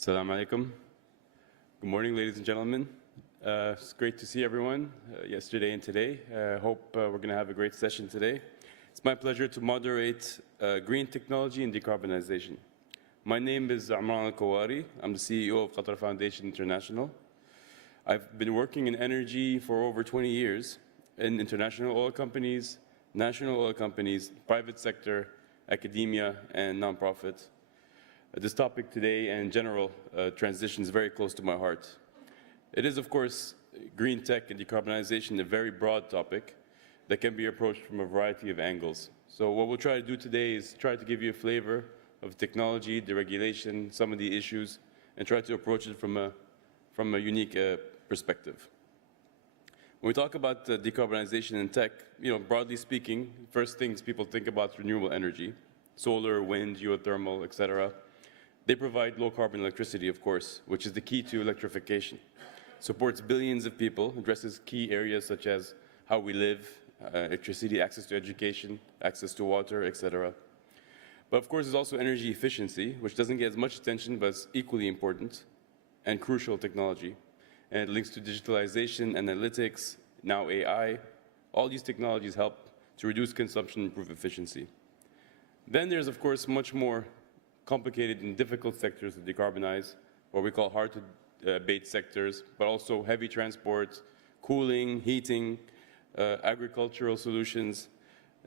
Assalamu alaikum. Good morning, ladies and gentlemen. It's great to see everyone yesterday and today. Hope we're going to have a great session today. It's my pleasure to moderate green technology and decarbonization. My name is Amran Al-Kawari. I'm the CEO of Qatar Foundation International. I've been working in energy for over 20 years in international oil companies, national oil companies, private sector, academia, and nonprofit. This topic today and in general transition is very close to my heart. It is, of course, green tech and decarbonization, a very broad topic that can be approached from a variety of angles. So what we'll try to do today is try to give you a flavor of technology, the regulation, some of the issues, and try to approach it from a unique perspective. When we talk about decarbonization in tech, broadly speaking, first things people think about is renewable energy, solar, wind, geothermal, etc. They provide low-carbon electricity, of course, which is the key to electrification. Supports billions of people, addresses key areas such as how we live, electricity, access to education, access to water, etc. But of course, there's also energy efficiency, which doesn't get as much attention, but is equally important and crucial technology. And it links to digitalization, analytics, now AI. All these technologies help to reduce consumption and improve efficiency. Then there's, of course, much more complicated and difficult sectors to decarbonize, what we call hard-to-abate sectors, but also heavy transport, cooling, heating, agricultural solutions.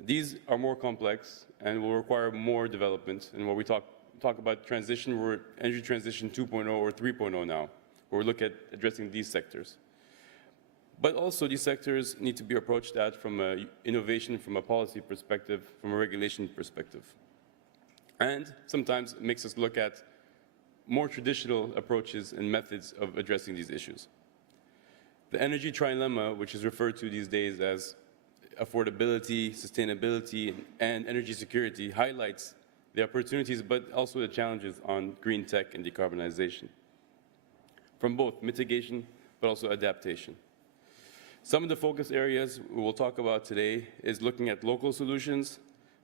These are more complex and will require more development. And when we talk about transition, we're energy transition 2.0 or 3.0 now, where we look at addressing these sectors. But also these sectors need to be approached at from an innovation, from a policy perspective, from a regulation perspective. And sometimes it makes us look at more traditional approaches and methods of addressing these issues. The energy trilemma, which is referred to these days as affordability, sustainability, and energy security, highlights the opportunities but also the challenges on green tech and decarbonization, from both mitigation but also adaptation. Some of the focus areas we will talk about today is looking at local solutions,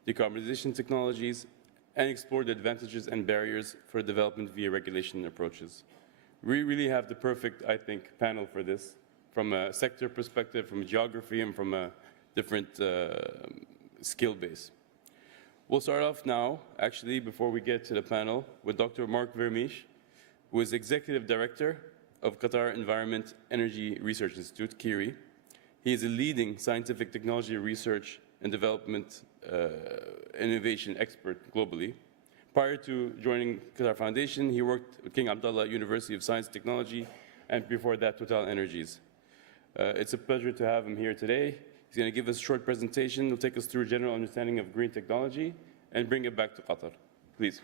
decarbonization technologies, and explore the advantages and barriers for development via regulation approaches. We really have the perfect, I think, panel for this, from a sector perspective, from a geography, and from a different skill base. We'll start off now, actually, before we get to the panel, with Dr. Mark Vermeesch, who is Executive Director of Qatar Environment Energy Research Institute, QERI. He is a leading scientific technology research and development innovation expert globally. Prior to joining Qatar Foundation, he worked with King Abdullah University of Science and Technology, and before that, Total Energies. It's a pleasure to have him here today. He's going to give us a short presentation. He'll take us through a general understanding of green technology and bring it back to Qatar. Please.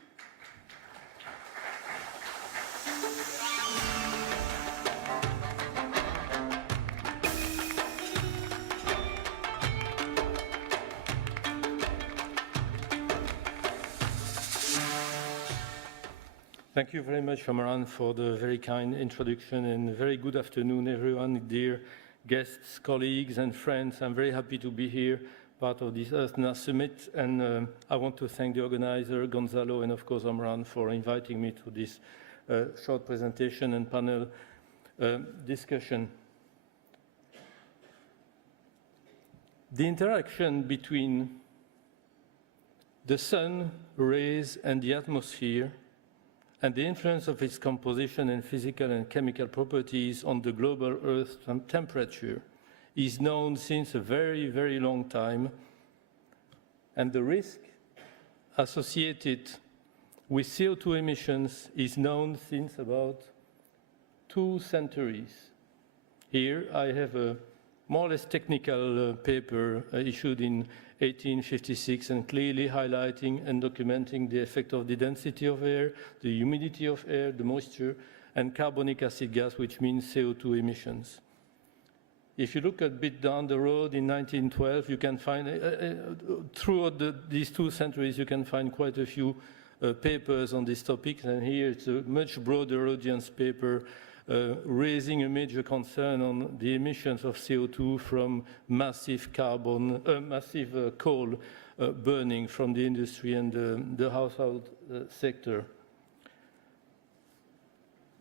Thank you very much, Amran, for the very kind introduction, and very good afternoon, everyone, dear guests, colleagues, and friends. I'm very happy to be here, part of this EarthNA Summit, and I want to thank the organizer, Gonzalo, and of course, Amran, for inviting me to this short presentation and panel discussion. The interaction between the sun rays and the atmosphere and the influence of its composition and physical and chemical properties on the global Earth temperature is known since a very, very long time, and the risk associated with CO2 emissions is known since about 2 centuries. Here I have a more or less technical paper issued in 1856 and clearly highlighting and documenting the effect of the density of air, the humidity of air, the moisture, and carbonic acid gas, which means CO2 emissions. If you look a bit down the road in 1912, you can find, throughout these 2 centuries, you can find quite a few papers on this topic, and here it's a much broader audience paper raising a major concern on the emissions of CO2 from massive coal burning from the industry and the household sector.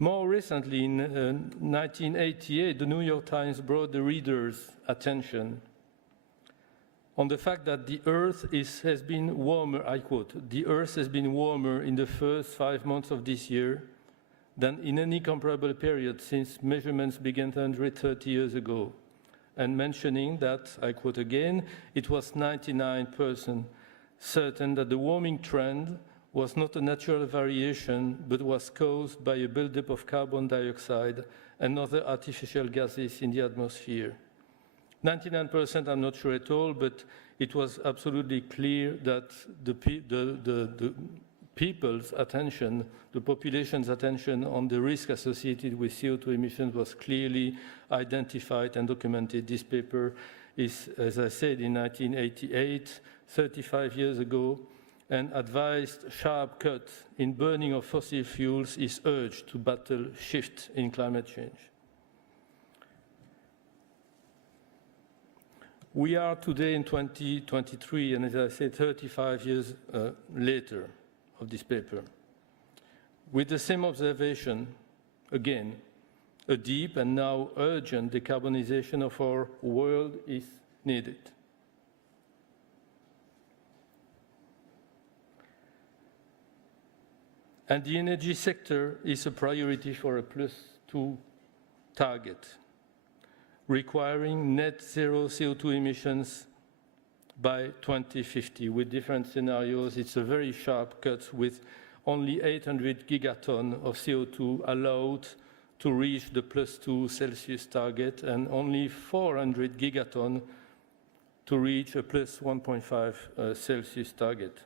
More recently, in 1988, the New York Times brought the readers' attention on the fact that the Earth has been warmer, I quote, "The Earth has been warmer in the first 5 months of this year than in any comparable period since measurements began 130 years ago," and mentioning that, I quote again, "it was 99% certain that the warming trend was not a natural variation, but was caused by a buildup of carbon dioxide and other artificial gases in the atmosphere." 99%, I'm not sure at all, but it was absolutely clear that the people's attention, the population's attention on the risk associated with CO2 emissions was clearly identified and documented. This paper is, as I said, in 1988, 35 years ago, and advised sharp cut in burning of fossil fuels is urged to battle shift in climate change. We are today in 2023, and as I said, 35 years later of this paper. With the same observation, again, a deep and now urgent decarbonization of our world is needed. And the energy sector is a priority for a +2 target, requiring net zero CO2 emissions by 2050. With different scenarios, it's a very sharp cut with only 800 gigaton of CO2 allowed to reach the +2 Celsius target and only 400 gigaton to reach a +1.5 Celsius target.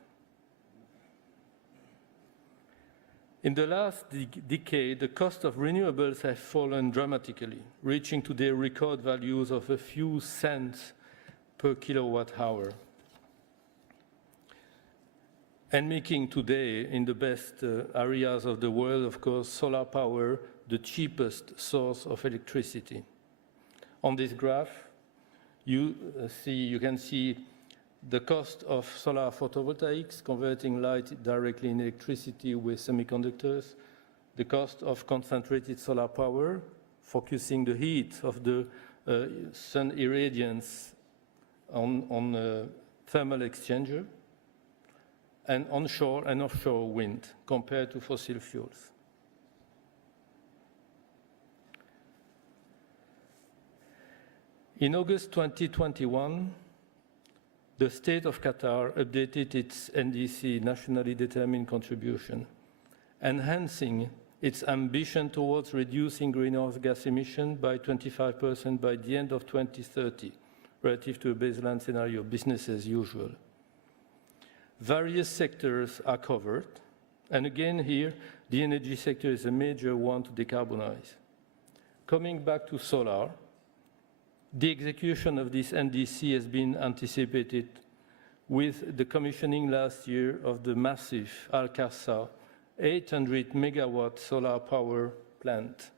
In the last decade, the cost of renewables has fallen dramatically, reaching today record values of a few cents per kilowatt hour, and making today, in the best areas of the world, of course, solar power the cheapest source of electricity. On this graph, you can see the cost of solar photovoltaics, converting light directly in electricity with semiconductors, the cost of concentrated solar power, focusing the heat of the sun irradiance on thermal exchanger, and onshore and offshore wind compared to fossil fuels. In August 2021, the state of Qatar updated its NDC, nationally determined contribution, enhancing its ambition towards reducing greenhouse gas emissions by 25% by the end of 2030, relative to a baseline scenario, business as usual. Various sectors are covered, and again here, the energy sector is a major one to decarbonize. Coming back to solar, the execution of this NDC has been anticipated with the commissioning last year of the massive Al-Qasr 800 megawatt solar power plant.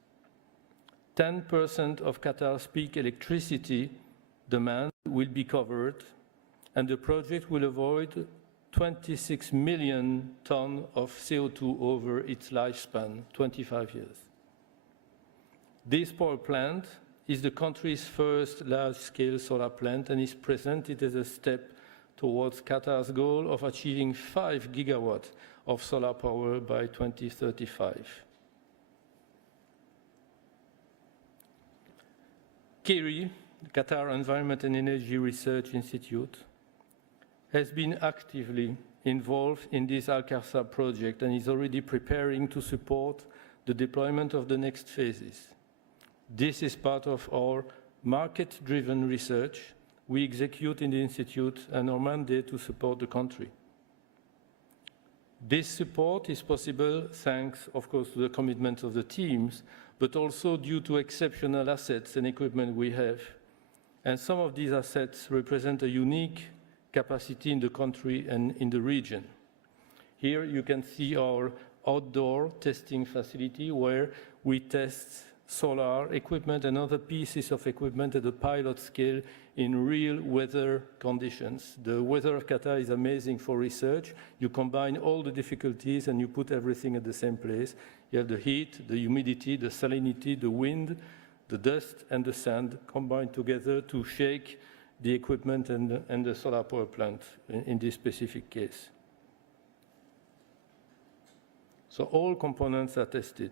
10% of Qatar's peak electricity demand will be covered, and the project will avoid 26 million tons of CO2 over its lifespan, 25 years. This power plant is the country's first large-scale solar plant and is presented as a step towards Qatar's goal of achieving 5 gigawatts of solar power by 2035. KERI, the Qatar Environment and Energy Research Institute, has been actively involved in this Al-Qasr project and is already preparing to support the deployment of the next phases. This is part of our market-driven research we execute in the Institute and our mandate to support the country. This support is possible thanks, of course, to the commitment of the teams, but also due to exceptional assets and equipment we have. And some of these assets represent a unique capacity in the country and in the region. Here you can see our outdoor testing facility where we test solar equipment and other pieces of equipment at a pilot scale in real weather conditions. The weather of Qatar is amazing for research. You combine all the difficulties and you put everything at the same place. You have the heat, the humidity, the salinity, the wind, the dust, and the sand combined together to shake the equipment and the solar power plant in this specific case. So all components are tested.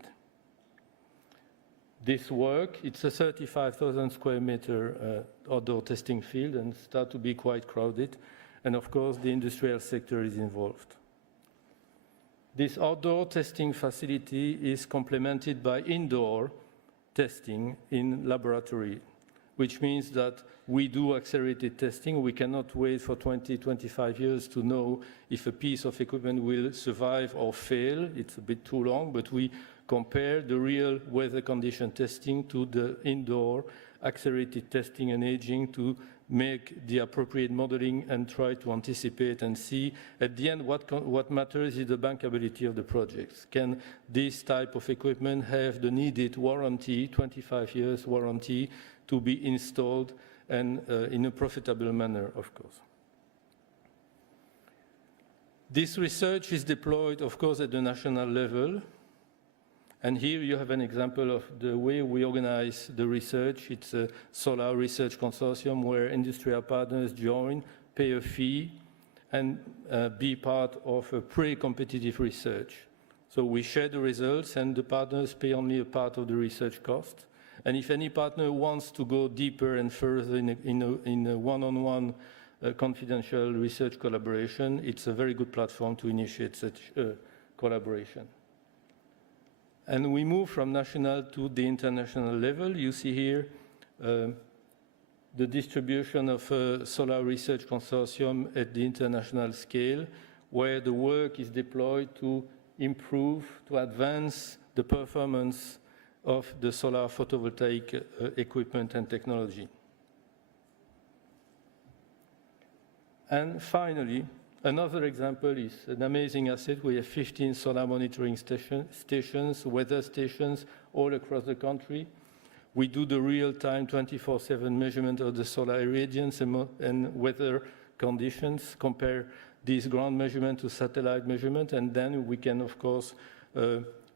This work, it's a 35,000 square meter outdoor testing field and start to be quite crowded. And of course, the industrial sector is involved. This outdoor testing facility is complemented by indoor testing in laboratory, which means that we do accelerated testing. We cannot wait for 20, 25 years to know if a piece of equipment will survive or fail. It's a bit too long, but we compare the real weather condition testing to the indoor accelerated testing and aging to make the appropriate modeling and try to anticipate and see at the end what matters is the bankability of the projects. Can this type of equipment have the needed warranty, 25 years warranty, to be installed and in a profitable manner, of course. This research is deployed, of course, at the national level. And here you have an example of the way we organize the research. It's a solar research consortium where industrial partners join, pay a fee, and be part of a pre-competitive research. So we share the results, and the partners pay only a part of the research cost. And if any partner wants to go deeper and further in a one-on-one confidential research collaboration, it's a very good platform to initiate such collaboration. And we move from national to the international level. You see here the distribution of a solar research consortium at the international scale, where the work is deployed to improve, to advance the performance of the solar photovoltaic equipment and technology. And finally, another example is an amazing asset. We have 15 solar monitoring stations, weather stations all across the country. We do the real-time 24/7 measurement of the solar irradiance and weather conditions, compare this ground measurement to satellite measurement, and then we can, of course,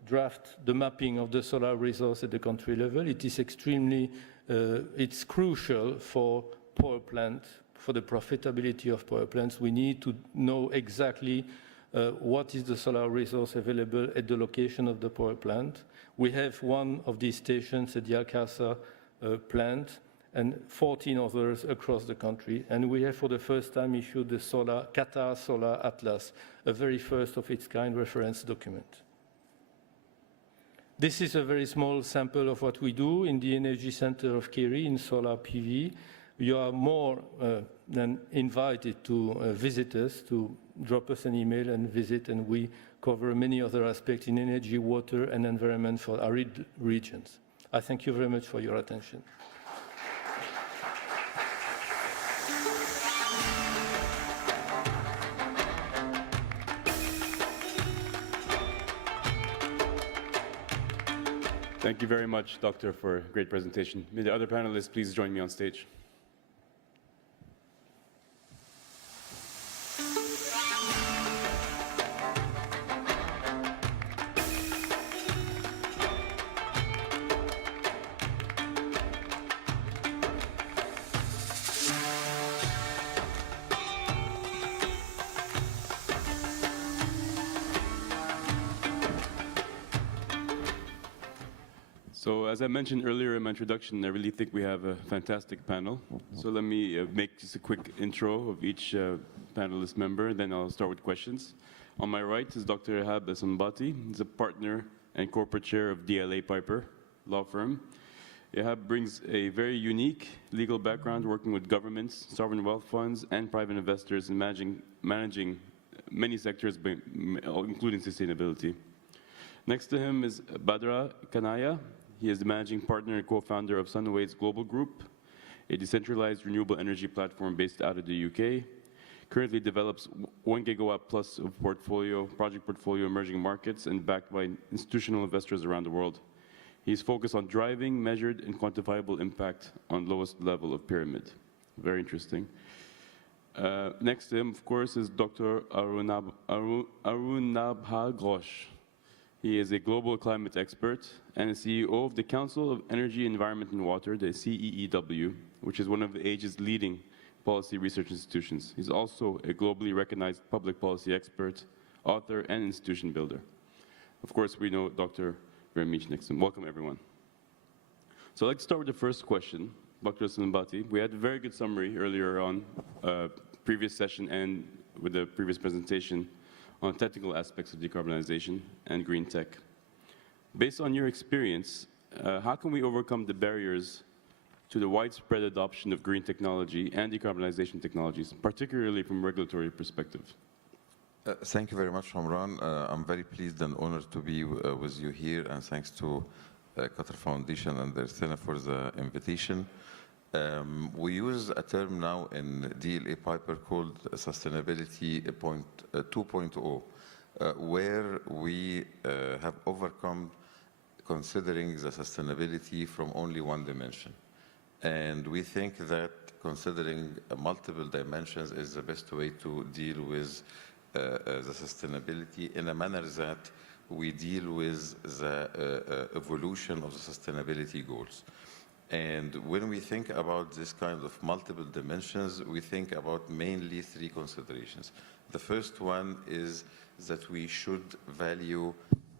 draft the mapping of the solar resource at the country level. It is extremely, it's crucial for power plant, for the profitability of power plants. We need to know exactly what is the solar resource available at the location of the power plant. We have one of these stations at the Al-Khasa plant and 14 others across the country. And we have for the first time issued the Qatar Solar Atlas, a very first of its kind reference document. This is a very small sample of what we do in the Energy Center of Kiri in solar PV. You are more than invited to visit us, to drop us an email and visit, and we cover many other aspects in energy, water, and environment for arid regions. I thank you very much for your attention. Thank you very much, Doctor, for a great presentation. May the other panelists please join me on stage. So as I mentioned earlier in my introduction, I really think we have a fantastic panel. So let me make just a quick intro of each panelist member, then I'll start with questions. On my right is Dr. Ehab Esambati. He's a partner and corporate chair of DLA Piper law firm. Ehab brings a very unique legal background working with governments, sovereign wealth funds, and private investors in managing many sectors, including sustainability. Next to him is Badra Kanaya. He is the managing partner and co-founder of Sunways Global Group, a decentralized renewable energy platform based out of the UK. Currently develops 1 gigawatt plus of project portfolio emerging markets and backed by institutional investors around the world. He's focused on driving measured and quantifiable impact on lowest level of pyramid. Very interesting. Next to him, of course, is Dr. Arunabha Ghosh. He is a global climate expert and a CEO of the Council of Energy, Environment and Water, the CEEW, which is one of Asia's leading policy research institutions. He's also a globally recognized public policy expert, author, and institution builder. Of course, we know Dr. Ramesh next to him. Welcome, everyone. So I'd like to start with the first question. Dr. Sanbati, we had a very good summary earlier on, previous session and with the previous presentation on technical aspects of decarbonization and green tech. Based on your experience, how can we overcome the barriers to the widespread adoption of green technology and decarbonization technologies, particularly from a regulatory perspective? Thank you very much, Hamran. I'm very pleased and honored to be with you here, and thanks to Qatar Foundation and their center for the invitation. We use a term now in DLA Piper called Sustainability 2.0, where we have overcome considering the sustainability from only one dimension. And we think that considering multiple dimensions is the best way to deal with the sustainability in a manner that we deal with the evolution of the sustainability goals. And when we think about this kind of multiple dimensions, we think about mainly three considerations. The first one is that we should value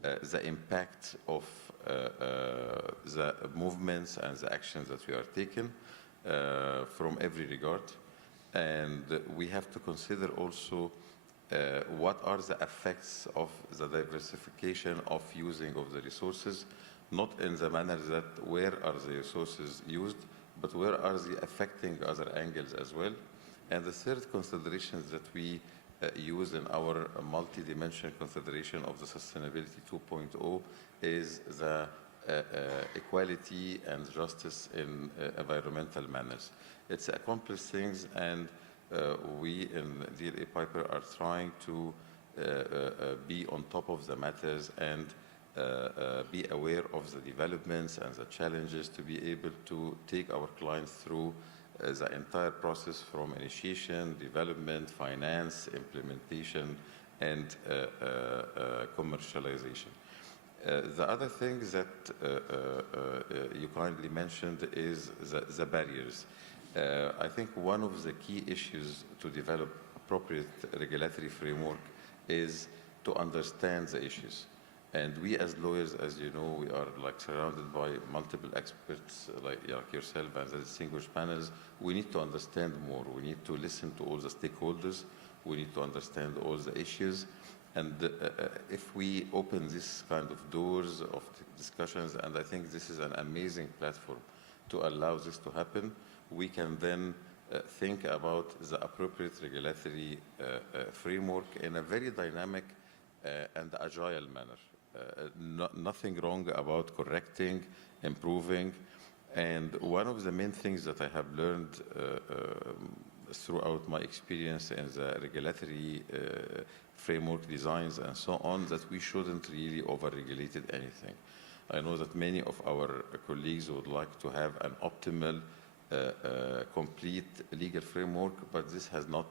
the impact of the movements and the actions that we are taking from every regard. And we have to consider also what are the effects of the diversification of using of the resources, not in the manner that where are the resources used, but where are they affecting other angles as well. And the third consideration that we use in our multi-dimensional consideration of the Sustainability 2.0 is the equality and justice in environmental manners. It's a complex things, and we in DLA Piper are trying to be on top of the matters and be aware of the developments and the challenges to be able to take our clients through the entire process from initiation, development, finance, implementation, and commercialization. The other thing that you kindly mentioned is the barriers. I think one of the key issues to develop appropriate regulatory framework is to understand the issues. And we as lawyers, as you know, we are like surrounded by multiple experts like yourself and the distinguished panels. We need to understand more. We need to listen to all the stakeholders. We need to understand all the issues. And if we open this kind of doors of discussions, and I think this is an amazing platform to allow this to happen, we can then think about the appropriate regulatory framework in a very dynamic and agile manner. Nothing wrong about correcting, improving. And one of the main things that I have learned throughout my experience in the regulatory framework designs and so on, that we shouldn't really over-regulate anything. I know that many of our colleagues would like to have an optimal, complete legal framework, but this has not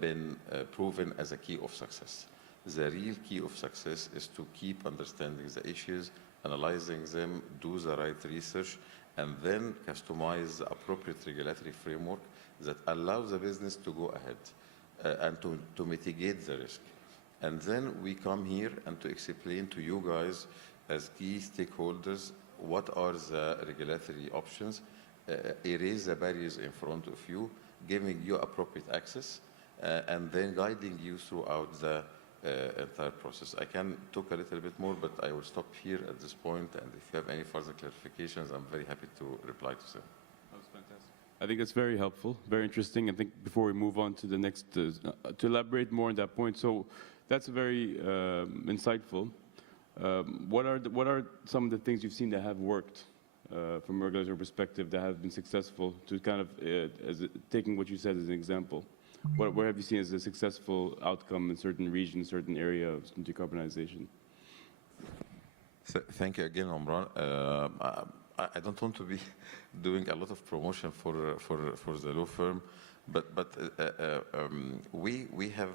been proven as a key of success. The real key of success is to keep understanding the issues, analyzing them, do the right research, and then customize the appropriate regulatory framework that allows the business to go ahead and to mitigate the risk. And then we come here and to explain to you guys as key stakeholders what are the regulatory options, erase the barriers in front of you, giving you appropriate access, and then guiding you throughout the entire process. I can talk a little bit more, but I will stop here at this point, and if you have any further clarifications, I'm very happy to reply to them. That was fantastic. I think that's very helpful, very interesting. I think before we move on to the next, to elaborate more on that point, so that's very insightful. What are some of the things you've seen that have worked from a regulatory perspective that have been successful to kind of, taking what you said as an example? Where have you seen as a successful outcome in certain regions, certain areas in decarbonization? Thank you again, Omran. I don't want to be doing a lot of promotion for the law firm, but we have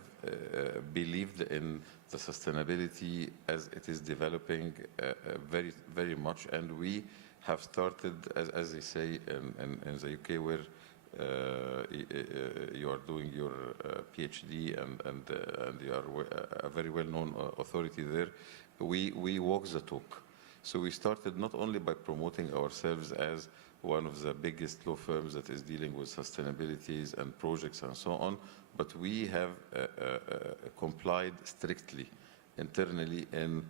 believed in the sustainability as it is developing very much, and we have started, as they say in the UK, where you are doing your PhD and you are a very well-known authority there. We walk the talk. So we started not only by promoting ourselves as one of the biggest law firms that is dealing with sustainabilities and projects and so on, but we have complied strictly internally and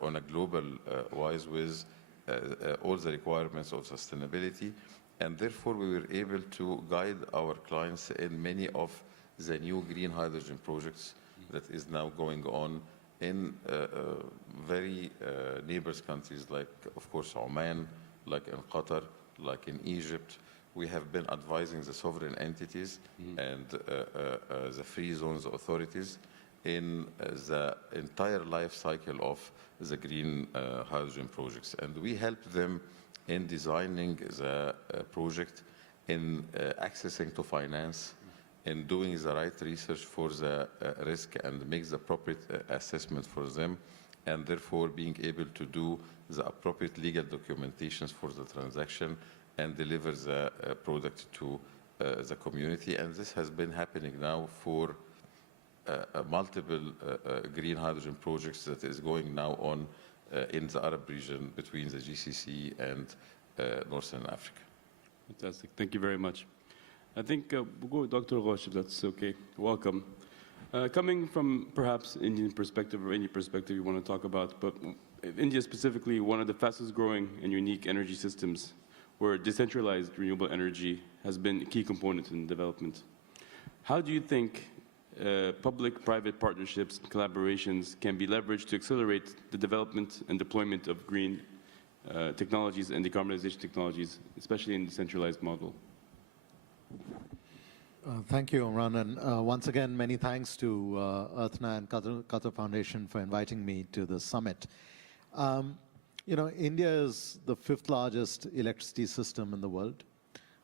on a global wise with all the requirements of sustainability. And therefore, we were able to guide our clients in many of the new green hydrogen projects that is now going on in very neighbors countries like, of course, Oman, like in Qatar, like in Egypt. We have been advising the sovereign entities and the free zones authorities in the entire life cycle of the green hydrogen projects. And we help them in designing the project, in accessing to finance, in doing the right research for the risk and make the appropriate assessment for them, and therefore being able to do the appropriate legal documentations for the transaction and deliver the product to the community. And this has been happening now for multiple green hydrogen projects that is going now on in the Arab region between the GCC and Northern Africa. Fantastic. Thank you very much. I think we'll go with Dr. Ghosh, if that's okay. Welcome. Coming from perhaps Indian perspective or any perspective you want to talk about, but India specifically, one of the fastest growing and unique energy systems where decentralized renewable energy has been a key component in development. How do you think public-private partnerships and collaborations can be leveraged to accelerate the development and deployment of green technologies and decarbonization technologies, especially in the decentralized model? Thank you, Omran, and once again, many thanks to Earthna and Qatar Foundation for inviting me to the summit. You know, India is the 5th largest electricity system in the world,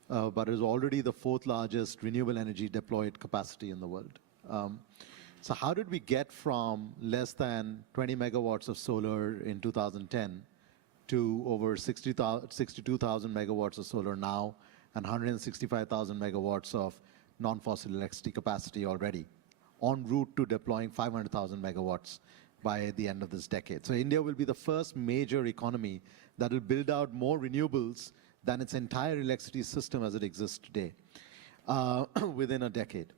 but is already the 4th largest renewable energy deployed capacity in the world. So how did we get from less than 20 megawatts of solar in 2010 to over 62,000 megawatts of solar now and 165,000 megawatts of non-fossil electricity capacity already, en route to deploying 500,000 megawatts by the end of this decade? So India will be the first major economy that will build out more renewables than its entire electricity system as it exists today within a decade.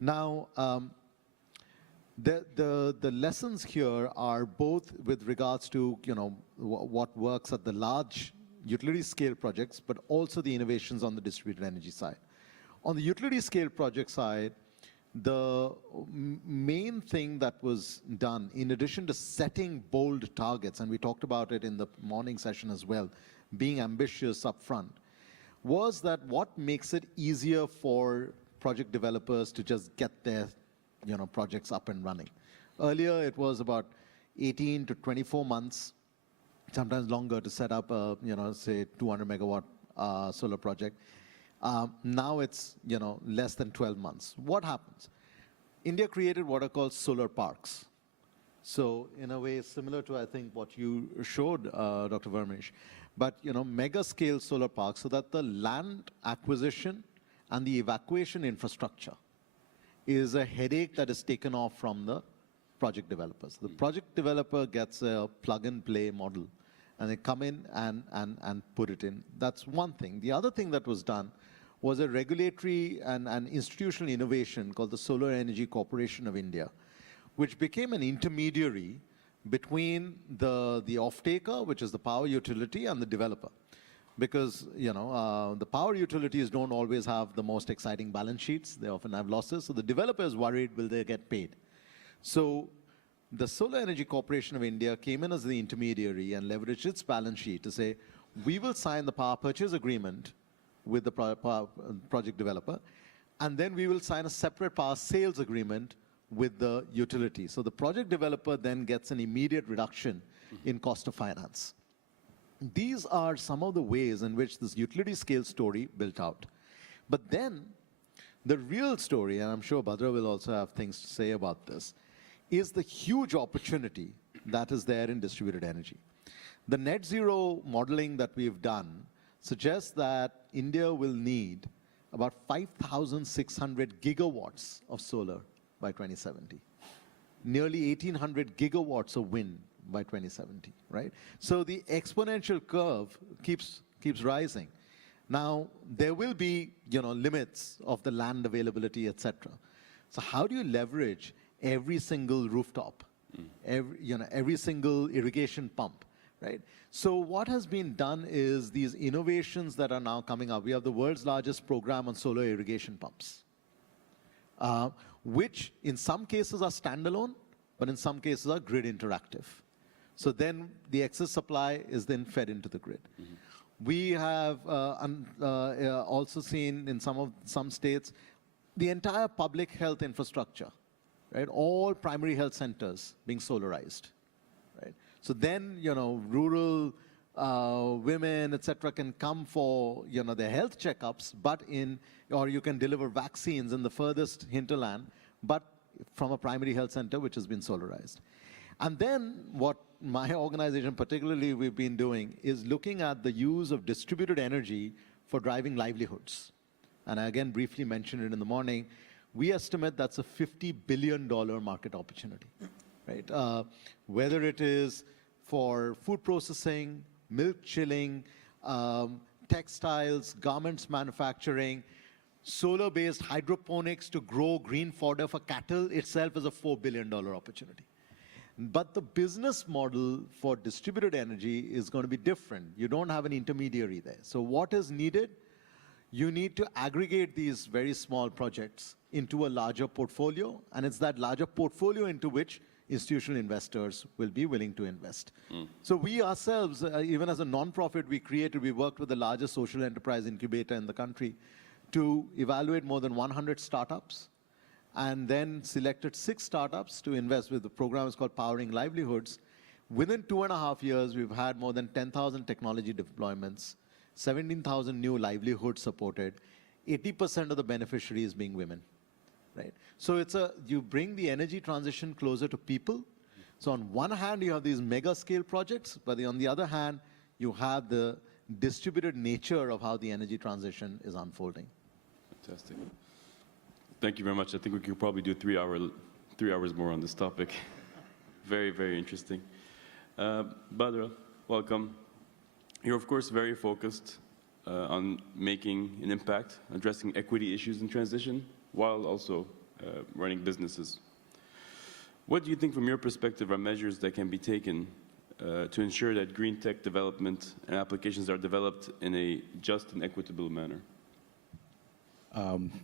Now, the lessons here are both with regards to, you know, what works at the large utility scale projects, but also the innovations on the distributed energy side. On the utility scale project side, the main thing that was done, in addition to setting bold targets, and we talked about it in the morning session as well, being ambitious up front, was that what makes it easier for project developers to just get their, you know, projects up and running. Earlier, it was about 18 to 24 months, sometimes longer, to set up a, you know, say 200 megawatt solar project. Now it's, you know, less than 12 months. What happens? India created what are called solar parks. So in a way, similar to, I think, what you showed, Dr. Vermeesh, but, you know, mega scale solar parks, so that the land acquisition and the evacuation infrastructure is a headache that is taken off from the project developers. The project developer gets a plug and play model, and they come in and put it in. That's one thing. The other thing that was done was a regulatory and institutional innovation called the Solar Energy Corporation of India, which became an intermediary between the off-taker, which is the power utility, and the developer. Because, you know, the power utilities don't always have the most exciting balance sheets. They often have losses. So the developer is worried, will they get paid? So the Solar Energy Corporation of India came in as the intermediary and leveraged its balance sheet to say, we will sign the power purchase agreement with the project developer, and then we will sign a separate power sales agreement with the utility. So the project developer then gets an immediate reduction in cost of finance. These are some of the ways in which this utility scale story built out. But then the real story, and I'm sure Bhadra will also have things to say about this, is the huge opportunity that is there in distributed energy. The net zero modeling that we've done suggests that India will need about 5,600 gigawatts of solar by 2070, nearly 1,800 gigawatts of wind by 2070, right? So the exponential curve keeps rising. Now, there will be, limits of the land availability, et cetera. So how do you leverage every single rooftop, every single irrigation pump, right? So what has been done is these innovations that are now coming up. We have the world's largest program on solar irrigation pumps, which in some cases are standalone, but in some cases are grid interactive. So then the excess supply is then fed into the grid. We have also seen in some states the entire public health infrastructure, right? All primary health centers being solarized, right? So then, rural women, et cetera, can come for, their health checkups, or you can deliver vaccines in the furthest hinterland, but from a primary health center which has been solarized. And then what my organization particularly we've been doing is looking at the use of distributed energy for driving livelihoods. And I again briefly mentioned it in the morning. We estimate that's a $50 billion market opportunity, right? Whether it is for food processing, milk chilling, textiles, garments manufacturing, solar-based hydroponics to grow green fodder for cattle itself is a $4 billion opportunity. But the business model for distributed energy is going to be different. You don't have an intermediary there. So what is needed? You need to aggregate these very small projects into a larger portfolio, and it's that larger portfolio into which institutional investors will be willing to invest. So we ourselves, even as a non-profit, we worked with the largest social enterprise incubator in the country to evaluate more than 100 startups, and then selected 6 startups to invest with. The program is called Powering Livelihoods. Within 2.5 years, we've had more than 10,000 technology deployments, 17,000 new livelihoods supported, 80% of the beneficiaries being women, right? So you bring the energy transition closer to people. So on one hand, you have these mega scale projects, but on the other hand, you have the distributed nature of how the energy transition is unfolding. Fantastic. Thank you very much. I think we could probably do 3 hours more on this topic. Very, very interesting. Bhadra, welcome. You're, of course, very focused on making an impact, addressing equity issues in transition, while also running businesses. What do you think, from your perspective, are measures that can be taken to ensure that green tech development and applications are developed in a just and equitable manner?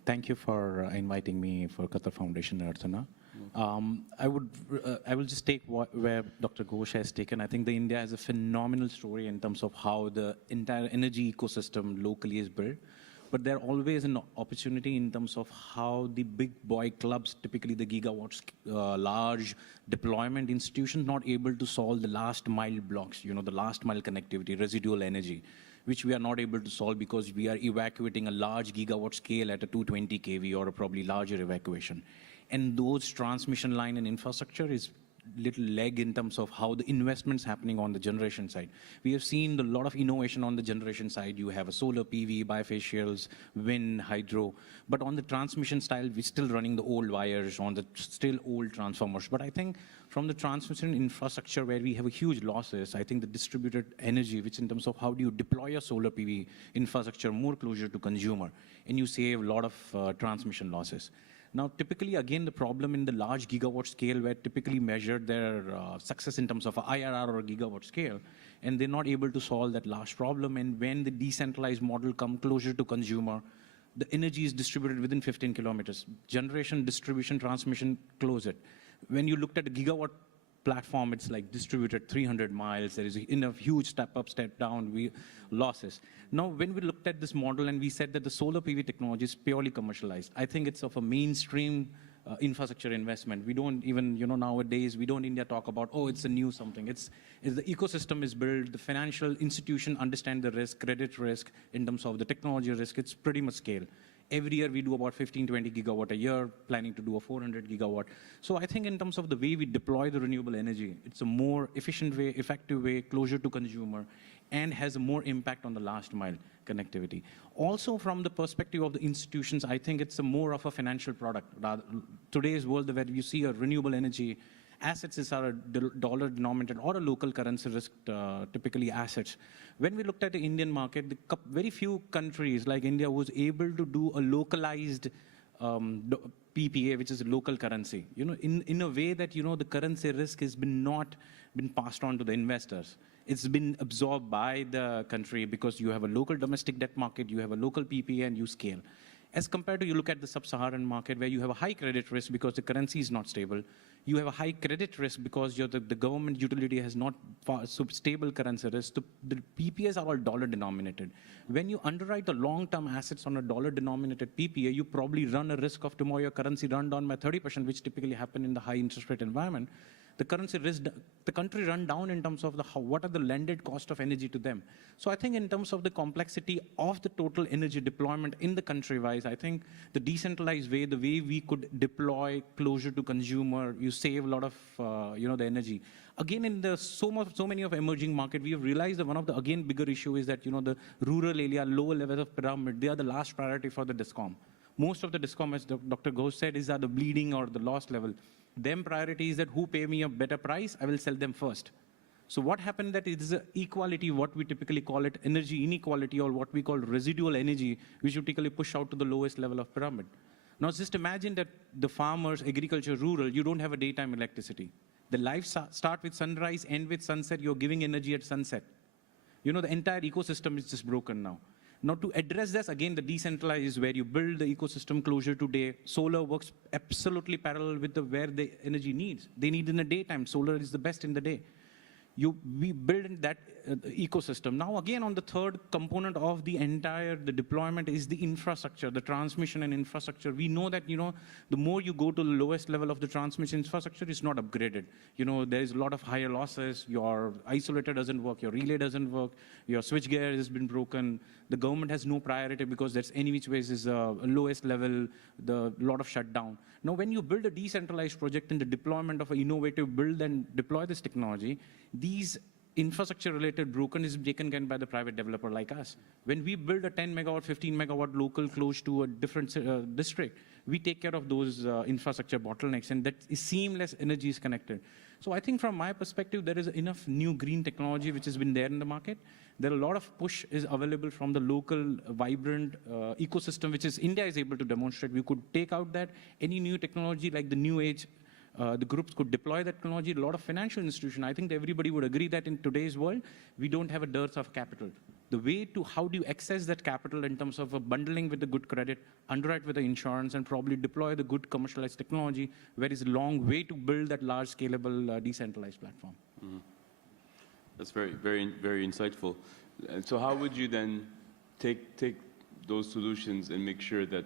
Thank you for inviting me for Qatar Foundation, Arthana. I will just take where Dr. Ghosh has taken. I think India has a phenomenal story in terms of how the entire energy ecosystem locally is built. But there always an opportunity in terms of how the big boy clubs, typically the gigawatts, large deployment institutions, not able to solve the last mile blocks, the last mile connectivity, residual energy, which we are not able to solve because we are evacuating a large gigawatt scale at a 220 kV or a probably larger evacuation. And those transmission line and infrastructure is little leg in terms of how the investments happening on the generation side. We have seen a lot of innovation on the generation side. You have a solar PV, bifacials, wind, hydro. But on the transmission style, we're still running the old wires on the still old transformers. But I think from the transmission infrastructure where we have a huge losses, I think the distributed energy, which in terms of how do you deploy a solar PV infrastructure more closer to consumer, and you save a lot of transmission losses. Now, typically, again, the problem in the large gigawatt scale where typically measure their success in terms of a IRR or a gigawatt scale, and they're not able to solve that last problem. And when the decentralized model come closer to consumer, the energy is distributed within 15 kilometers. Generation, distribution, transmission, close it. When you looked at a gigawatt platform, it's like distributed 300 miles. There is enough huge step up, step down, losses. Now, when we looked at this model and we said that the solar PV technology is purely commercialized, I think it's of a mainstream infrastructure investment. We don't even, nowadays, we don't India talk about, oh, it's a new something. It's the ecosystem is built, the financial institution understand the risk, credit risk, in terms of the technology risk, it's pretty much scale. Every year we do about 15, 20 gigawatt a year, planning to do a 400 gigawatt. So I think in terms of the way we deploy the renewable energy, it's a more efficient way, effective way, closer to consumer, and has a more impact on the last mile connectivity. Also from the perspective of the institutions, I think it's a more of a financial product. Today's world where you see a renewable energy, assets are a dollar denominated or a local currency risk, typically assets. When we looked at the Indian market, very few countries like India was able to do a localized PPA, which is a local currency. In a way that, the currency risk has not been passed on to the investors. It's been absorbed by the country because you have a local domestic debt market, you have a local PPA, and you scale. As compared to you look at the sub-Saharan market where you have a high credit risk because the currency is not stable. You have a high credit risk because the government utility has not stable currency risk. The PPAs are all dollar denominated. When you underwrite the long-term assets on a dollar denominated PPA, you probably run a risk of tomorrow your currency run down by 30%, which typically happen in the high interest rate environment. The currency risk, the country run down in terms of what are the landed cost of energy to them. So I think in terms of the complexity of the total energy deployment in the country-wise, I think the decentralized way, the way we could deploy closer to consumer, you save a lot of, the energy. Again, in the so many of emerging market, we have realized that one of the, again, bigger issue is that, the rural area, lower level of pyramid, they are the last priority for the DISCOM. Most of the DISCOM, as Dr. Ghosh said, is at the bleeding or the lost level. Them priority is that who pay me a better price, I will sell them first. So what happened that it is equality, what we typically call it energy inequality, or what we call residual energy, which you typically push out to the lowest level of pyramid. Now just imagine that the farmers, agriculture, rural, you don't have a daytime electricity. The life start with sunrise, end with sunset, you're giving energy at sunset. The entire ecosystem is just broken now. Now to address this, again, the decentralized is where you build the ecosystem closure to day. Solar works absolutely parallel with where the energy needs. They need in the daytime. Solar is the best in the day. We build in that ecosystem. Now again, on the third component of the deployment is the infrastructure, the transmission and infrastructure. We know that, the more you go to the lowest level of the transmission infrastructure, it's not upgraded. There is a lot of higher losses. Your isolator doesn't work, your relay doesn't work, your switchgear has been broken. The government has no priority because that's any which ways is lowest level, the lot of shutdown. Now, when you build a decentralized project in the deployment of an innovative build and deploy this technology, these infrastructure-related broken is taken by the private developer like us. When we build a 10 megawatt, 15 megawatt local close to a different district, we take care of those infrastructure bottlenecks, and that is seamless energy is connected. So I think from my perspective, there is enough new green technology which has been there in the market. There are a lot of push is available from the local vibrant ecosystem, which is India is able to demonstrate. We could take out that any new technology like the new age, the groups could deploy that technology. A lot of financial institutions, I think everybody would agree that in today's world, we don't have a dearth of capital. The way to how do you access that capital in terms of a bundling with the good credit, underwrite with the insurance, and probably deploy the good commercialized technology, where is a long way to build that large scalable decentralized platform. Mm-hmm. That's very, very, very insightful. And so how would you then take those solutions and make sure that,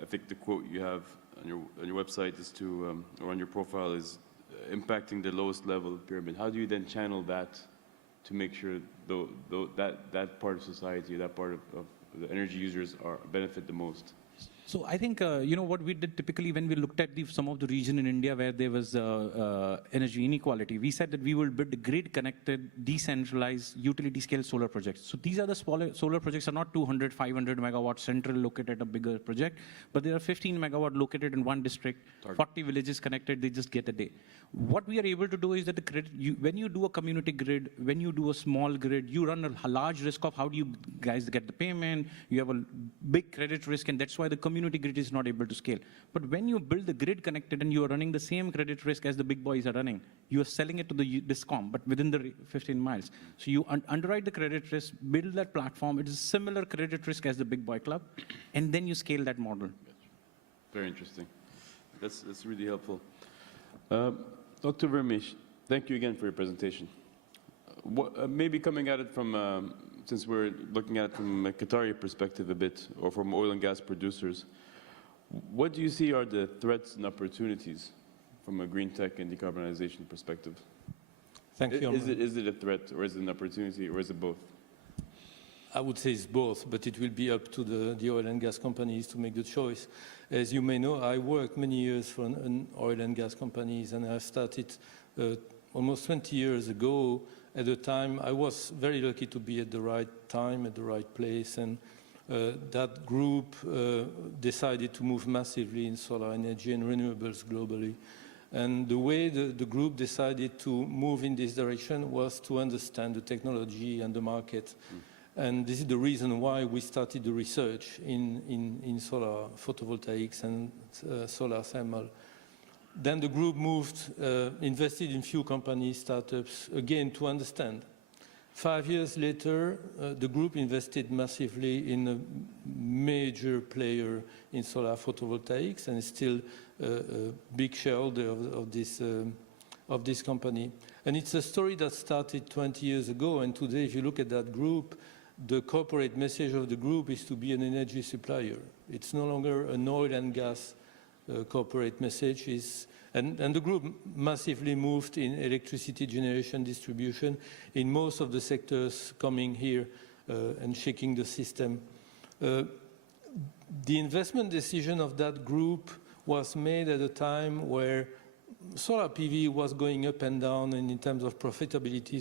I think the quote you have on your website is to, or on your profile is impacting the lowest level of the pyramid. How do you then channel that to make sure that part of society, that part of the energy users benefit the most? So I think, what we did typically when we looked at some of the region in India where there was energy inequality, we said that we will build grid-connected, decentralized, utility-scale solar projects. So these are the solar projects are not 200, 500 megawatt central located, a bigger project, but there are 15 megawatt located in one district, 40 villages connected, they just get a day. What we are able to do is that the grid, when you do a community grid, when you do a small grid, you run a large risk of how do you guys get the payment, you have a big credit risk, and that's why the community grid is not able to scale. But when you build the grid connected and you are running the same credit risk as the big boys are running, you are selling it to the DISCOM, but within the 15 miles. So you underwrite the credit risk, build that platform. It is similar credit risk as the big boy club, and then you scale that model. Very interesting. That's really helpful. Dr. Vermeesh, thank you again for your presentation. Maybe coming at it from, since we're looking at it from a Qatari perspective a bit, or from oil and gas producers, What do you see are the threats and opportunities from a green tech and decarbonization perspective? Thank you. Is it a threat, or is it an opportunity, or is it both? I would say it's both, but it will be up to the oil and gas companies to make the choice. As you may know, I worked many years for an oil and gas companies, and I started almost 20 years ago. At the time, I was very lucky to be at the right time, at the right place, and that group decided to move massively in solar energy and renewables globally. And the way the group decided to move in this direction was to understand the technology and the market. And this is the reason why we started the research in solar photovoltaics and solar thermal. Then the group moved, invested in few companies, startups, again to understand. 5 years later, the group invested massively in a major player in solar photovoltaics and is still a big shareholder of this company. And it's a story that started 20 years ago, and today if you look at that group, the corporate message of the group is to be an energy supplier. It's no longer an oil and gas corporate message. And the group massively moved in electricity generation distribution in most of the sectors coming here and shaking the system. The investment decision of that group was made at a time where solar PV was going up and down, and in terms of profitability,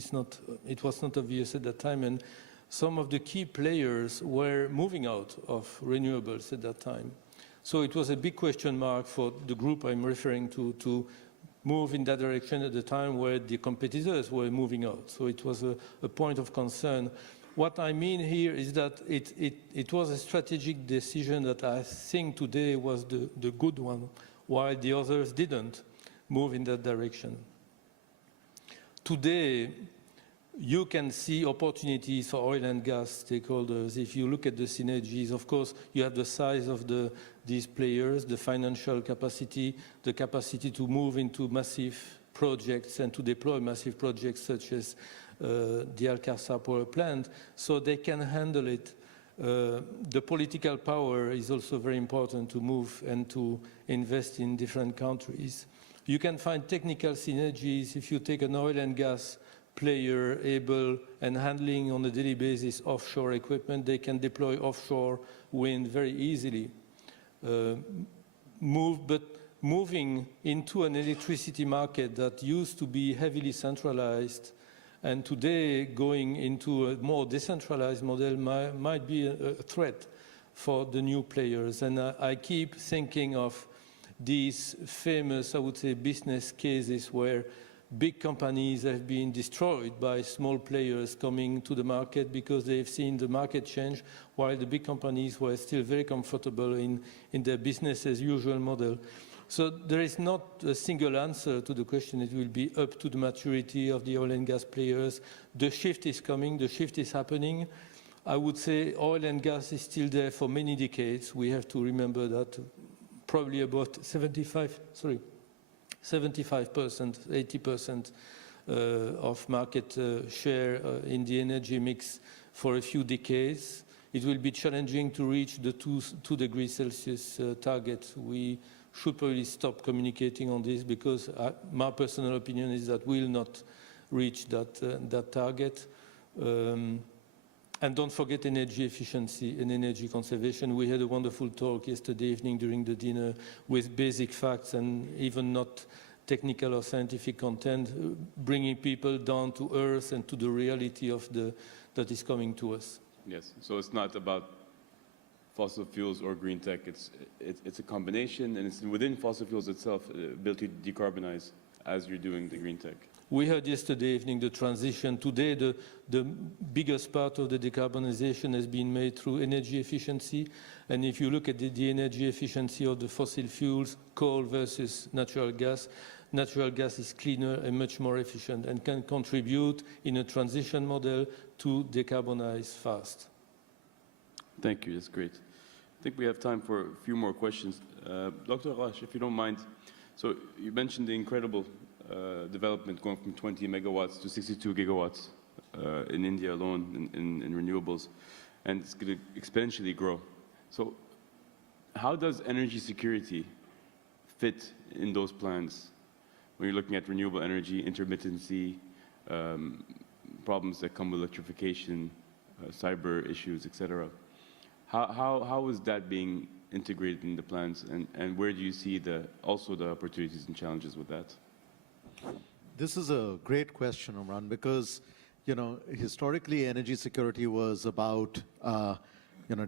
it was not obvious at that time. And some of the key players were moving out of renewables at that time. So it was a big question mark for the group I'm referring to move in that direction at the time where the competitors were moving out. So it was a point of concern. What I mean here is that it was a strategic decision that I think today was the good one, while the others didn't move in that direction. Today, you can see opportunities for oil and gas stakeholders. If you look at the synergies, of course, you have the size of these players, the financial capacity, the capacity to move into massive projects and to deploy massive projects such as the Alcázar power plant, so they can handle it. The political power is also very important to move and to invest in different countries. You can find technical synergies if you take an oil and gas player able and handling on a daily basis offshore equipment, they can deploy offshore wind very easily. Moving into an electricity market that used to be heavily centralized and today going into a more decentralized model might be a threat for the new players. And I keep thinking of these famous, I would say, business cases where big companies have been destroyed by small players coming to the market because they've seen the market change, while the big companies were still very comfortable in their business as usual model. So there is not a single answer to the question. It will be up to the maturity of the oil and gas players. The shift is coming, the shift is happening. I would say oil and gas is still there for many decades. We have to remember that probably about 75%, 80% of market share in the energy mix for a few decades. It will be challenging to reach the 2 degrees Celsius target. We should probably stop communicating on this because my personal opinion is that we'll not reach that target. And don't forget energy efficiency and energy conservation. We had a wonderful talk yesterday evening during the dinner with basic facts and even not technical or scientific content, bringing people down to earth and to the reality of that is coming to us. Yes, so it's not about fossil fuels or green tech. It's a combination, and it's within fossil fuels itself, ability to decarbonize as you're doing the green tech. We heard yesterday evening the transition. Today, the biggest part of the decarbonization has been made through energy efficiency. And if you look at the energy efficiency of the fossil fuels, coal versus natural gas is cleaner and much more efficient and can contribute in a transition model to decarbonize fast. Thank you, that's great. I think we have time for a few more questions. Dr. Rash, if you don't mind, so you mentioned the incredible development going from 20 megawatts to 62 gigawatts in India alone in renewables, and it's going to exponentially grow. So how does energy security fit in those plans when you're looking at renewable energy, intermittency, problems that come with electrification, cyber issues, etc.? How is that being integrated in the plans, and where do you see also the opportunities and challenges with that? This is a great question, Omran, because historically energy security was about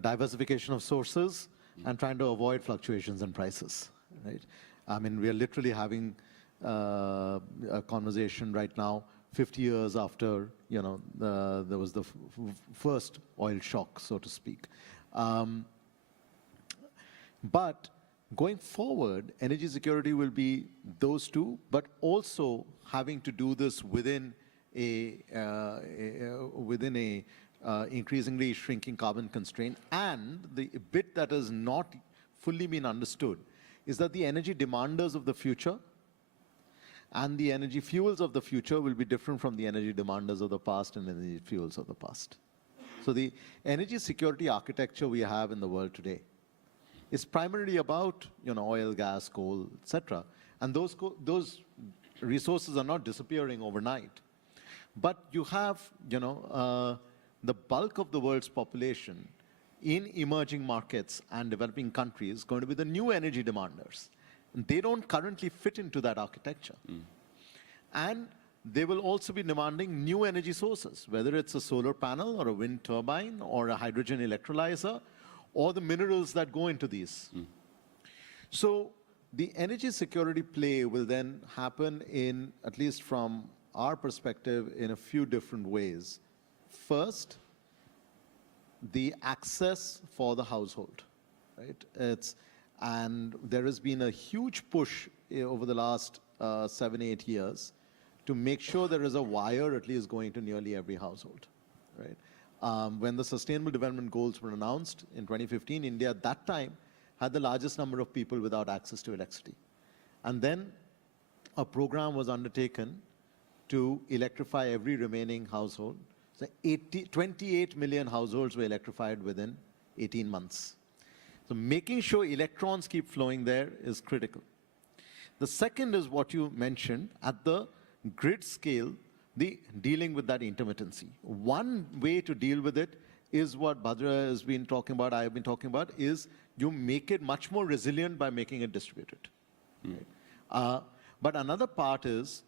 diversification of sources and trying to avoid fluctuations in prices, right? I mean, we are literally having a conversation right now, 50 years after there was the first oil shock, so to speak. But going forward, energy security will be those two, but also having to do this within a increasingly shrinking carbon constraint. And the bit that has not fully been understood is that the energy demanders of the future and the energy fuels of the future will be different from the energy demanders of the past and energy fuels of the past. So the energy security architecture we have in the world today is primarily about oil, gas, coal, etc. And those resources are not disappearing overnight. But you have the bulk of the world's population in emerging markets and developing countries going to be the new energy demanders. And they don't currently fit into that architecture. And they will also be demanding new energy sources, whether it's a solar panel or a wind turbine or a hydrogen electrolyzer or the minerals that go into these. So the energy security play will then happen in, at least from our perspective, in a few different ways. First, the access for the household, right? And there has been a huge push over the last 7-8 years to make sure there is a wire at least going to nearly every household, right? When the Sustainable Development Goals were announced in 2015, India at that time had the largest number of people without access to electricity. And then a program was undertaken to electrify every remaining household. So 28 million households were electrified within 18 months. So making sure electrons keep flowing there is critical. The second is what you mentioned at the grid scale, dealing with that intermittency. One way to deal with it is what Bhadra has been talking about, I have been talking about, is you make it much more resilient by making it distributed. Right? But another part is,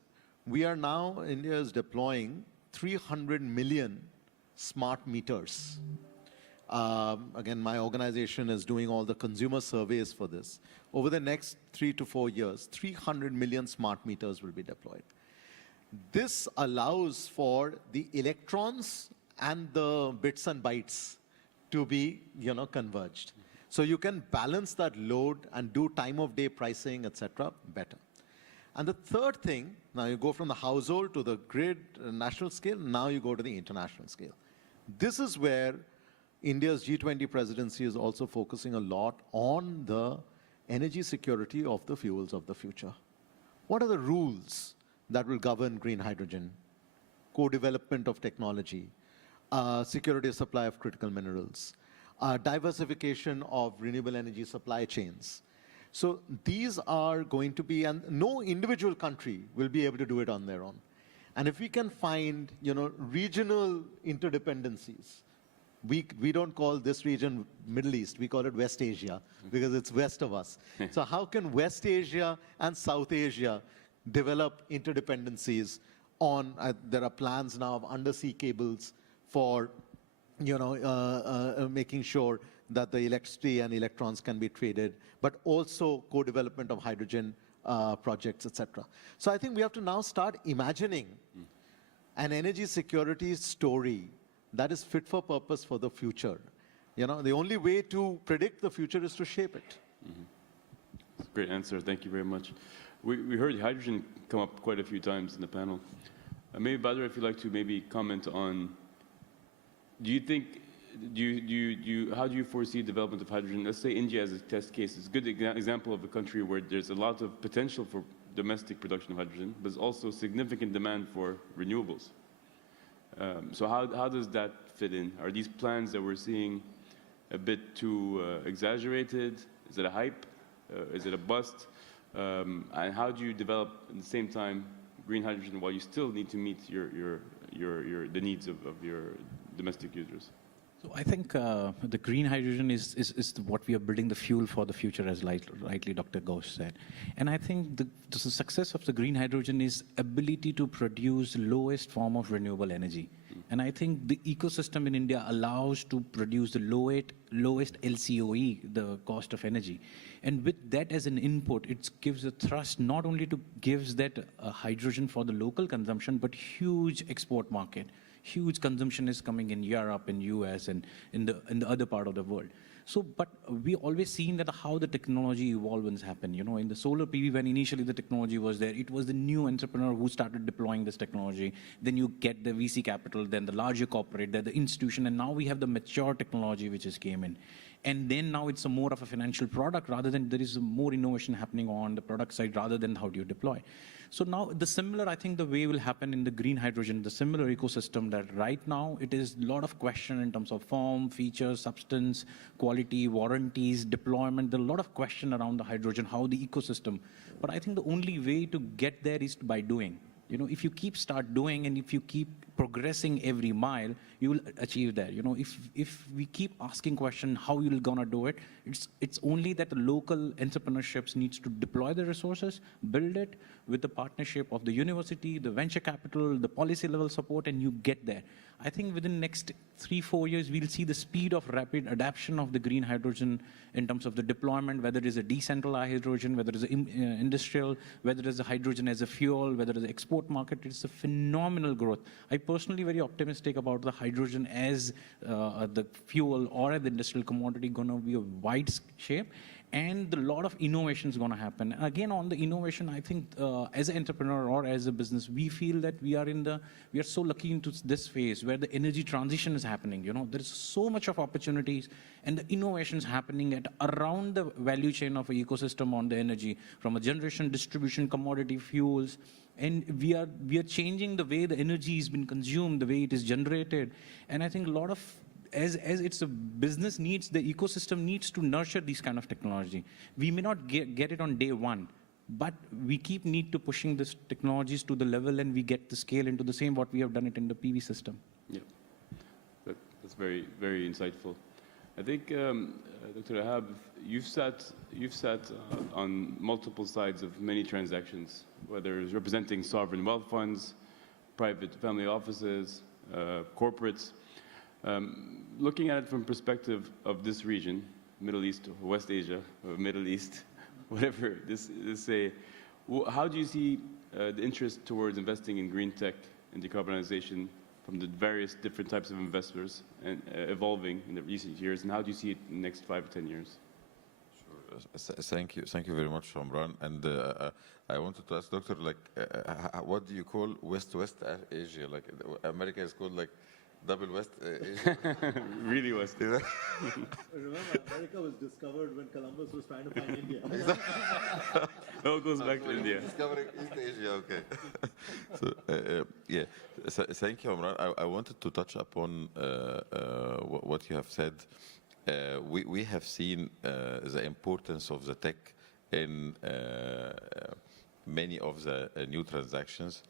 India is deploying 300 million smart meters. Again, my organization is doing all the consumer surveys for this. Over the next 3 to 4 years, 300 million smart meters will be deployed. This allows for the electrons and the bits and bytes to be converged. So you can balance that load and do time of day pricing, etc., better. And the third thing, now you go from the household to the grid, national scale, now you go to the international scale. This is where India's G20 presidency is also focusing a lot on the energy security of the fuels of the future. What are the rules that will govern green hydrogen, co-development of technology, security of supply of critical minerals, diversification of renewable energy supply chains? So these are going to be, and no individual country will be able to do it on their own. And if we can find, regional interdependencies, we don't call this region Middle East, we call it West Asia, because it's west of us. So how can West Asia and South Asia develop interdependencies on, there are plans now of undersea cables for, making sure that the electricity and electrons can be traded, but also co-development of hydrogen projects, etc. So I think we have to now start imagining an energy security story that is fit for purpose for the future. The only way to predict the future is to shape it. Great answer. Thank you very much. We heard hydrogen come up quite a few times in the panel. Maybe, Badr, if you'd like to maybe comment on, how do you foresee development of hydrogen? Let's say India as a test case. It's a good example of a country where there's a lot of potential for domestic production of hydrogen, but there's also significant demand for renewables. So how does that fit in? Are these plans that we're seeing a bit too exaggerated? Is it a hype? Is it a bust? And how do you develop at the same time green hydrogen while you still need to meet the needs of your domestic users? So I think the green hydrogen is what we are building the fuel for the future, as rightly Dr. Ghosh said. And I think the success of the green hydrogen is ability to produce lowest form of renewable energy. And I think the ecosystem in India allows to produce the lowest LCOE, the cost of energy. And with that as an input, it gives a thrust not only to gives that hydrogen for the local consumption, but huge export market. Huge consumption is coming in Europe, in US, and in the other part of the world. So, but we always seen that how the technology evolvements happen. You know, in the solar PV, when initially the technology was there, it was the new entrepreneur who started deploying this technology. Then you get the VC capital, then the larger corporate, then the institution, and now we have the mature technology which has came in. And then now it's more of a financial product rather than there is more innovation happening on the product side rather than how do you deploy. So now the similar, I think the way will happen in the green hydrogen, the similar ecosystem that right now it is a lot of question in terms of form, features, substance, quality, warranties, deployment. There are a lot of question around the hydrogen, how the ecosystem. But I think the only way to get there is by doing. You know, if you start doing and if you keep progressing every mile, you will achieve that. You know, if we keep asking questions how you're gonna do it, it's only that the local entrepreneurships needs to deploy the resources, build it with the partnership of the university, the venture capital, the policy level support, and you get there. I think within the next 3-4 years, we'll see the speed of rapid adoption of the green hydrogen in terms of the deployment, whether it is a decentralized hydrogen, whether it is industrial, whether it is a hydrogen as a fuel, whether it is export market. It's a phenomenal growth. I personally very optimistic about the hydrogen as the fuel or the industrial commodity going to be a wide shape. And a lot of innovation is going to happen. Again, on the innovation, I think as an entrepreneur or as a business, we feel that we are so lucky into this phase where the energy transition is happening. You know, there is so much of opportunities and the innovations happening at around the value chain of an ecosystem on the energy, from a generation, distribution, commodity, fuels. And we are changing the way the energy has been consumed, the way it is generated. And I think a lot of as it's a business needs, the ecosystem needs to nurture these kind of technology. We may not get it on day one, but we need to pushing these technologies to the level and we get the scale into the same what we have done it in the PV system. Yeah, that's very, very insightful. I think, Dr. Ahab, you've sat on multiple sides of many transactions, whether it's representing sovereign wealth funds, private family offices, corporates. Looking at it from perspective of this region, Middle East, or West Asia, or Middle East, whatever this say, how do you see the interest towards investing in green tech and decarbonization from the various different types of investors and evolving in the recent years, and how do you see it in the next 5 to 10 years? Sure. Thank you very much, Omran. And I wanted to ask Doctor, like, what do you call West Asia? Like America is called like double West Asia. Really West. Remember, America was discovered when Columbus was trying to find India. It all goes back to India. Discovering East Asia, okay. So, yeah, thank you, Omran. I wanted to touch upon what you have said. We have seen the importance of the tech in many of the new transactions.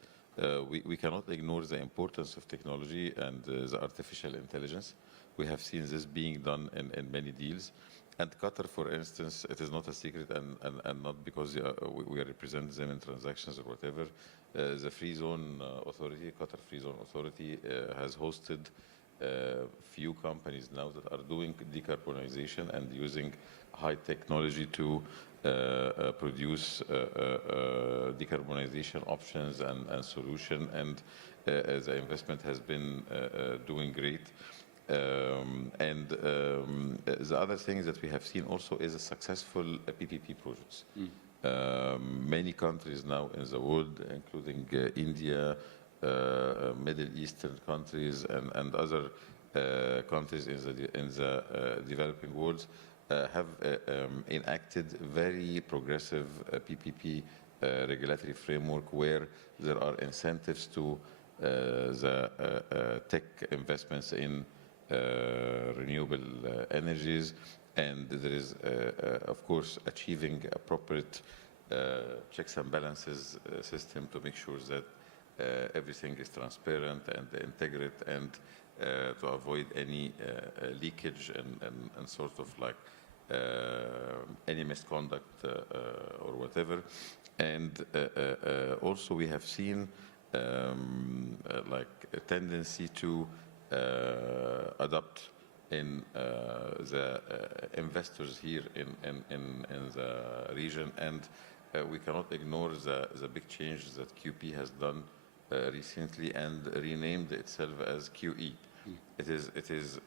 We cannot ignore the importance of technology and the artificial intelligence. We have seen this being done in many deals. And Qatar, for instance, it is not a secret and not because we represent them in transactions or whatever. The Free Zone Authority, Qatar Free Zone Authority, has hosted few companies now that are doing decarbonization and using high technology to produce decarbonization options and solution, and the investment has been doing great. And the other thing that we have seen also is a successful PPP projects. Many countries now in the world, including India, Middle Eastern countries, and other countries in the developing world, have enacted very progressive PPP regulatory framework where there are incentives to the tech investments in renewable energies, And there is, of course, achieving appropriate checks and balances system to make sure that everything is transparent and integrate, and to avoid any leakage and sort of like any misconduct or whatever. And also we have seen like a tendency to adopt in the investors here in the region, and we cannot ignore the big changes that QP has done recently and renamed itself as QE. It is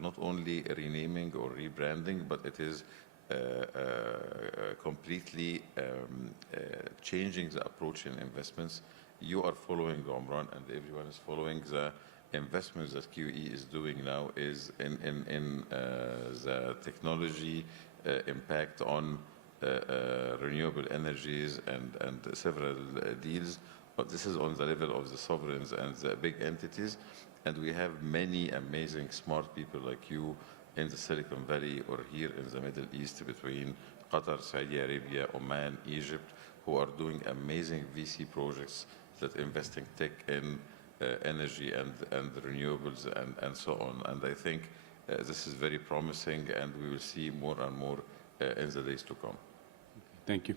not only renaming or rebranding, but it is completely changing the approach in investments. You are following Omran, and everyone is following the investments that QE is doing now is in the technology impact on renewable energies and several deals. But this is on the level of the sovereigns and the big entities. And we have many amazing smart people like you in the Silicon Valley or here in the Middle East between Qatar, Saudi Arabia, Oman, Egypt, who are doing amazing VC projects that invest in tech in energy and renewables and so on. And I think this is very promising, and we will see more and more in the days to come. Thank you.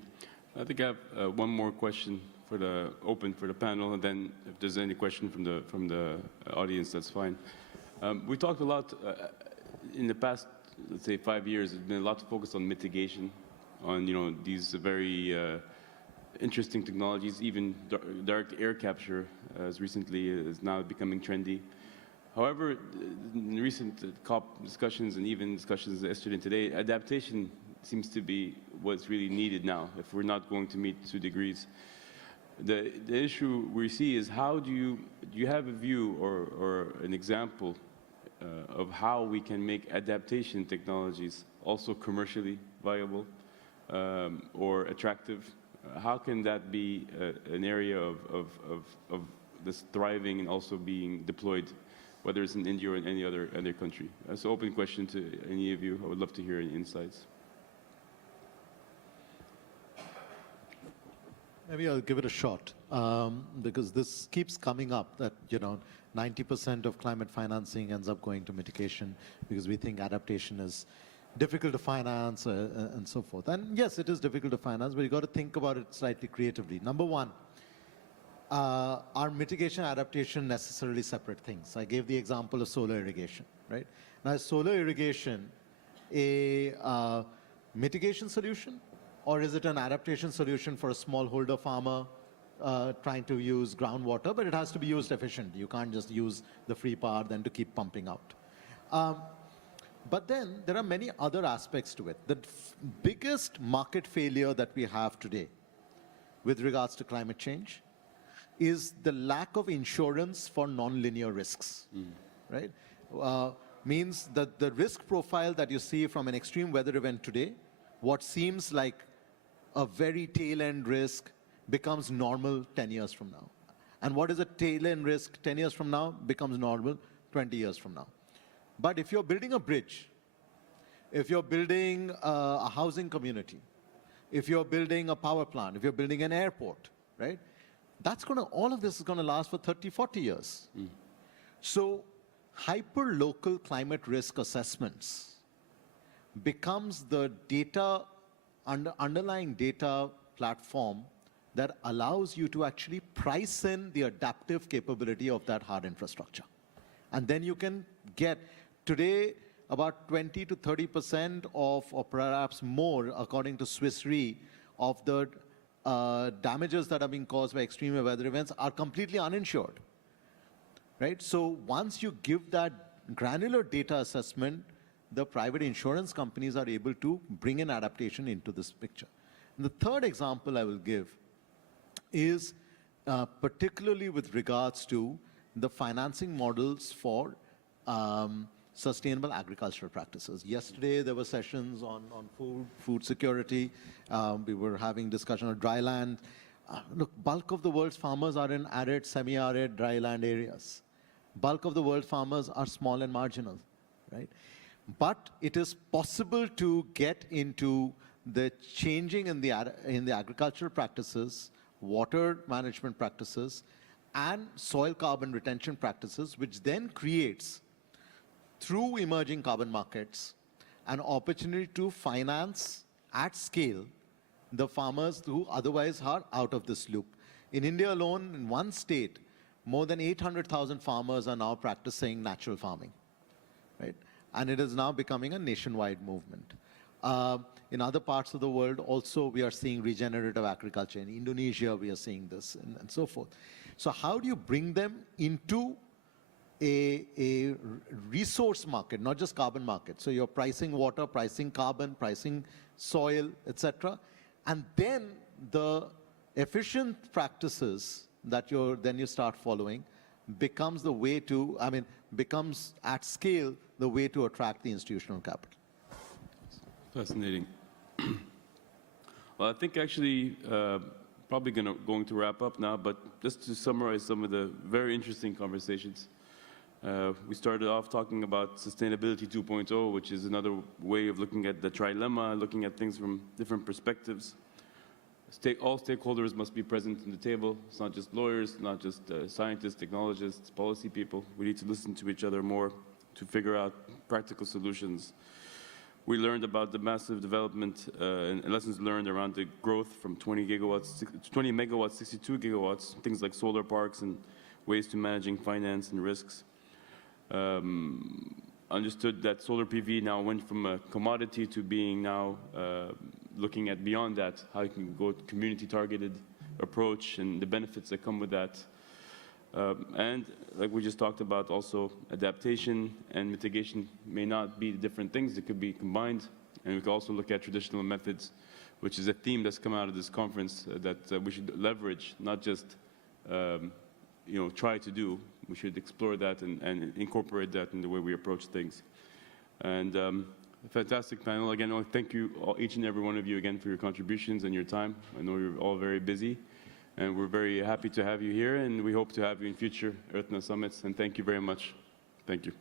I think I have one more question for the open for the panel, and then if there's any question from the audience, that's fine. We talked a lot in the past, let's say 5 years. There's been a lot of focus on mitigation, on these very interesting technologies. Even direct air capture, as recently is now becoming trendy. However, in recent COP discussions and even discussions yesterday and today, adaptation seems to be what's really needed now if we're not going to meet 2 degrees. The issue we see is how do you have a view or an example of how we can make adaptation technologies also commercially viable or attractive? How can that be an area of this thriving and also being deployed, whether it's in India or in any other country? That's an open question to any of you. I would love to hear any insights. Maybe I'll give it a shot, because this keeps coming up that 90% of climate financing ends up going to mitigation because we think adaptation is difficult to finance and so forth. And yes, it is difficult to finance, but you got to think about it slightly creatively. Number one, are mitigation and adaptation necessarily separate things? I gave the example of solar irrigation, right? Now, is solar irrigation a mitigation solution, or is it an adaptation solution for a smallholder farmer trying to use groundwater, but it has to be used efficiently? You can't just use the free power then to keep pumping out. But then there are many other aspects to it. The biggest market failure that we have today with regards to climate change is the lack of insurance for non-linear risks, right? Means that the risk profile that you see from an extreme weather event today, what seems like a very tail-end risk becomes normal 10 years from now. And what is a tail-end risk 10 years from now becomes normal 20 years from now. But if you're building a bridge, if you're building a housing community, if you're building a power plant, if you're building an airport, right? All of this is going to last for 30, 40 years. So hyper-local climate risk assessments becomes the underlying data platform that allows you to actually price in the adaptive capability of that hard infrastructure. And then you can get, today, about 20 to 30% of, or perhaps more, according to Swiss Re, of the damages that are being caused by extreme weather events are completely uninsured, right? So once you give that granular data assessment, the private insurance companies are able to bring in adaptation into this picture. And the third example I will give is particularly with regards to the financing models for sustainable agricultural practices. Yesterday, there were sessions on food security. We were having discussion on dry land. Look, bulk of the world's farmers are in arid, semi-arid, dry land areas. Bulk of the world's farmers are small and marginal, right? But it is possible to get into the changing in the agricultural practices, water management practices, and soil carbon retention practices, which then creates, through emerging carbon markets, an opportunity to finance at scale the farmers who otherwise are out of this loop. In India alone, in one state, more than 800,000 farmers are now practicing natural farming, right? And it is now becoming a nationwide movement. In other parts of the world, also, we are seeing regenerative agriculture. In Indonesia, we are seeing this, and so forth. So how do you bring them into a resource market, not just carbon market? So you're pricing water, pricing carbon, pricing soil, etc. And then the efficient practices that you start following becomes the way to, becomes at scale the way to attract the institutional capital. Fascinating. Well, I think actually probably going to wrap up now, but just to summarize some of the very interesting conversations. We started off talking about sustainability 2.0, which is another way of looking at the trilemma, looking at things from different perspectives. All stakeholders must be present in the table. It's not just lawyers, not just scientists, technologists, policy people. We need to listen to each other more to figure out practical solutions. We learned about the massive development and lessons learned around the growth from 20 megawatts, 62 gigawatts, things like solar parks and ways to managing finance and risks. Understood that solar PV now went from a commodity to being now looking at beyond that, how you can go community-targeted approach and the benefits that come with that. And like we just talked about, also adaptation and mitigation may not be different things. They could be combined. And we can also look at traditional methods, which is a theme that's come out of this conference that we should leverage, not just try to do. We should explore that and incorporate that in the way we approach things. And a fantastic panel. Again, I want to thank you, each and every one of you again, for your contributions and your time. I know you're all very busy. And we're very happy to have you here, and we hope to have you in future EarthNA summits. And thank you very much. Thank you.